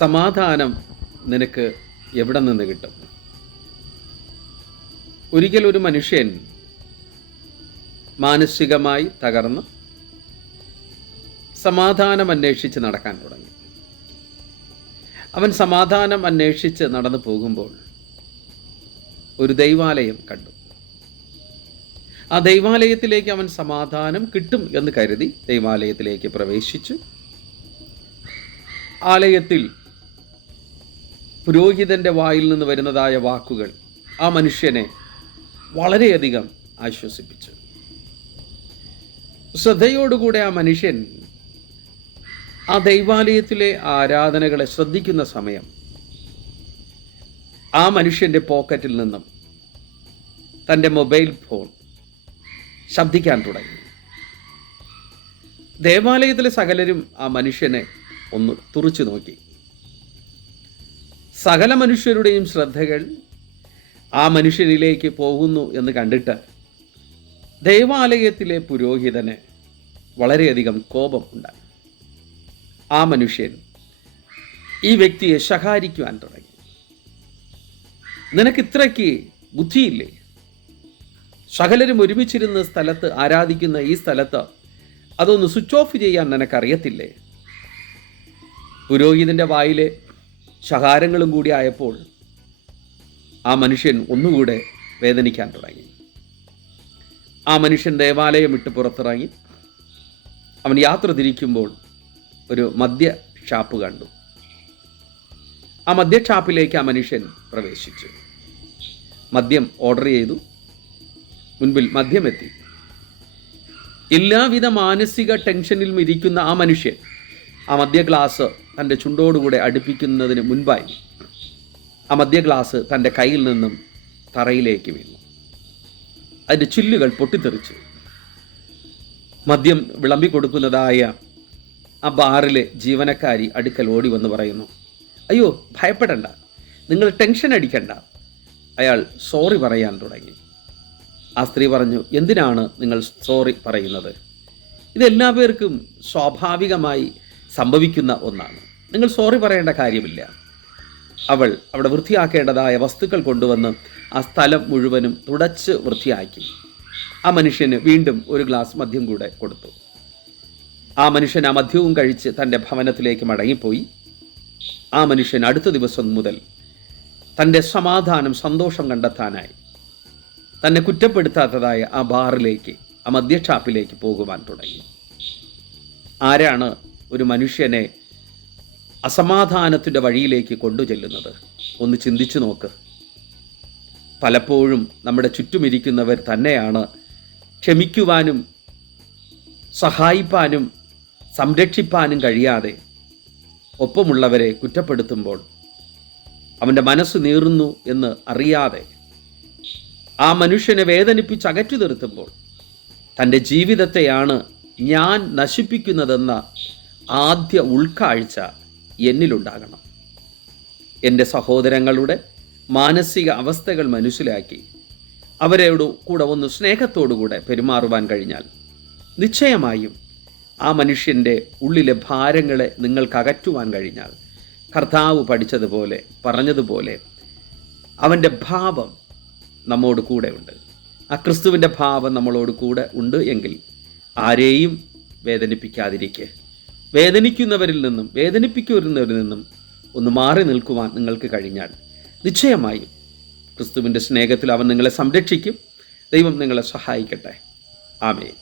സമാധാനം നിനക്ക് എവിടെ നിന്ന് കിട്ടും? ഒരിക്കലൊരു മനുഷ്യൻ മാനസികമായി തകർന്ന് സമാധാനം അന്വേഷിച്ച് നടക്കാൻ തുടങ്ങി. അവൻ സമാധാനം അന്വേഷിച്ച് നടന്നു പോകുമ്പോൾ ഒരു ദൈവാലയം കണ്ടു. ആ ദൈവാലയത്തിലേക്ക് അവൻ സമാധാനം കിട്ടും എന്ന് കരുതി ദൈവാലയത്തിലേക്ക് പ്രവേശിച്ചു. ആലയത്തിൽ പുരോഹിതൻ്റെ വായിൽ നിന്ന് വരുന്നതായ വാക്കുകൾ ആ മനുഷ്യനെ വളരെയധികം ആശ്വസിപ്പിച്ചു. ശ്രദ്ധയോടുകൂടെ ആ മനുഷ്യൻ ആ ദൈവാലയത്തിലെ ആരാധനകളെ ശ്രദ്ധിക്കുന്ന സമയം ആ മനുഷ്യൻ്റെ പോക്കറ്റിൽ നിന്നും തൻ്റെ മൊബൈൽ ഫോൺ ശബ്ദിക്കാൻ തുടങ്ങി. ദേവാലയത്തിലെ സകലരും ആ മനുഷ്യനെ ഒന്ന് തുറിച്ചു നോക്കി. സകല മനുഷ്യരുടെയും ശ്രദ്ധകൾ ആ മനുഷ്യനിലേക്ക് പോകുന്നു എന്ന് കണ്ടിട്ട് ദേവാലയത്തിലെ പുരോഹിതന് വളരെയധികം കോപം ഉണ്ടായി. ആ മനുഷ്യൻ ഈ വ്യക്തിയെ ശകാരിക്കുവാൻ തുടങ്ങി. നിനക്ക് ഇത്രയ്ക്ക് ബുദ്ധിയില്ലേ? സകലരും ഒരുമിച്ചിരുന്ന സ്ഥലത്ത് ആരാധിക്കുന്ന ഈ സ്ഥലത്ത് അതൊന്ന് സ്വിച്ച് ഓഫ് ചെയ്യാൻ നിനക്കറിയത്തില്ലേ? പുരോഹിതൻ്റെ വായിലെ ശകാരങ്ങളും കൂടി ആയപ്പോൾ ആ മനുഷ്യൻ ഒന്നുകൂടെ വേദനിക്കാൻ തുടങ്ങി. ആ മനുഷ്യൻ ദേവാലയം വിട്ട് പുറത്തിറങ്ങി. അവൻ യാത്ര തിരിക്കുമ്പോൾ ഒരു മദ്യ ഷാപ്പ് കണ്ടു. ആ മദ്യ ഷാപ്പിലേക്ക് ആ മനുഷ്യൻ പ്രവേശിച്ചു. മദ്യം ഓർഡർ ചെയ്തു. മുൻപിൽ മദ്യമെത്തി. എല്ലാവിധ മാനസിക ടെൻഷനിലും ഇരിക്കുന്ന ആ മനുഷ്യൻ ആ മദ്യ ഗ്ലാസ് തൻ്റെ ചുണ്ടോടുകൂടെ അടുപ്പിക്കുന്നതിന് മുൻപായി ആ മദ്യ ഗ്ലാസ് തൻ്റെ കയ്യിൽ നിന്നും തറയിലേക്ക് വീണു. അതിൻ്റെ ചില്ലുകൾ പൊട്ടിത്തെറിച്ചു. മദ്യം വിളമ്പിക്കൊടുക്കുന്നതായ ആ ബാറിലെ ജീവനക്കാരി അടുക്കൽ ഓടി വന്ന് പറയുന്നു, അയ്യോ ഭയപ്പെടണ്ട, നിങ്ങൾ ടെൻഷൻ അടിക്കണ്ട. അയാൾ സോറി പറയാൻ തുടങ്ങി. ആ സ്ത്രീ പറഞ്ഞു, എന്തിനാണ് നിങ്ങൾ സോറി പറയുന്നത്? ഇതെല്ലാ പേർക്കും സ്വാഭാവികമായി സംഭവിക്കുന്ന ഒന്നാണ്. നിങ്ങൾ സോറി പറയേണ്ട കാര്യമില്ല. അവൾ അവിടെ വൃത്തിയാക്കേണ്ടതായ വസ്തുക്കൾ കൊണ്ടുവന്ന് ആ സ്ഥലം മുഴുവനും തുടച്ച് വൃത്തിയാക്കി. ആ മനുഷ്യന് വീണ്ടും ഒരു ഗ്ലാസ് മദ്യം കൂടെ കൊടുത്തു. ആ മനുഷ്യൻ ആ മദ്യവും കഴിച്ച് തൻ്റെ ഭവനത്തിലേക്ക് മടങ്ങിപ്പോയി. ആ മനുഷ്യൻ അടുത്ത ദിവസം മുതൽ തൻ്റെ സമാധാനം, സന്തോഷം കണ്ടെത്താനായി തന്നെ കുറ്റപ്പെടുത്താത്തതായ ആ ബാറിലേക്ക്, ആ മദ്യഷാപ്പിലേക്ക് പോകുവാൻ തുടങ്ങി. ആരാണ് ഒരു മനുഷ്യനെ അസമാധാനത്തിൻ്റെ വഴിയിലേക്ക് കൊണ്ടുചെല്ലുന്നത്? ഒന്ന് ചിന്തിച്ചു നോക്ക്. പലപ്പോഴും നമ്മുടെ ചുറ്റുമിരിക്കുന്നവർ തന്നെയാണ് ക്ഷമിക്കുവാനും സഹായിപ്പാനും സംരക്ഷിപ്പാനും കഴിയാതെ ഒപ്പമുള്ളവരെ കുറ്റപ്പെടുത്തുമ്പോൾ അവൻ്റെ മനസ്സ് നീറുന്നു എന്ന് അറിയാതെ ആ മനുഷ്യനെ വേദനിപ്പിച്ച് അകറ്റി നിർത്തുമ്പോൾ തൻ്റെ ജീവിതത്തെയാണ് ഞാൻ നശിപ്പിക്കുന്നതെന്ന ആദ്യ ഉൾക്കാഴ്ച എന്നിലുണ്ടാകണം. എൻ്റെ സഹോദരങ്ങളുടെ മാനസിക അവസ്ഥകൾ മനസ്സിലാക്കി അവരോട് കൂടെ ഒന്ന് സ്നേഹത്തോടുകൂടെ പെരുമാറുവാൻ കഴിഞ്ഞാൽ നിശ്ചയമായും ആ മനുഷ്യൻ്റെ ഉള്ളിലെ ഭാരങ്ങളെ നിങ്ങൾക്ക് അകറ്റുവാൻ കഴിഞ്ഞാൽ കർത്താവ് പഠിച്ചതുപോലെ, പറഞ്ഞതുപോലെ അവൻ്റെ ഭാവം നമ്മോട് കൂടെ ഉണ്ട്. ആ ക്രിസ്തുവിൻ്റെ ഭാവം നമ്മളോട് കൂടെ ഉണ്ട് എങ്കിൽ ആരെയും വേദനിപ്പിക്കാതിരിക്കുക. വേദനിക്കുന്നവരിൽ നിന്നും വേദനിപ്പിക്കുന്നവരിൽ നിന്നും ഒന്ന് മാറി നിൽക്കുവാൻ നിങ്ങൾക്ക് കഴിഞ്ഞാൽ നിശ്ചയമായും ക്രിസ്തുവിൻ്റെ സ്നേഹത്തിൽ അവൻ നിങ്ങളെ സംരക്ഷിക്കും. ദൈവം നിങ്ങളെ സഹായിക്കട്ടെ. ആമേൻ.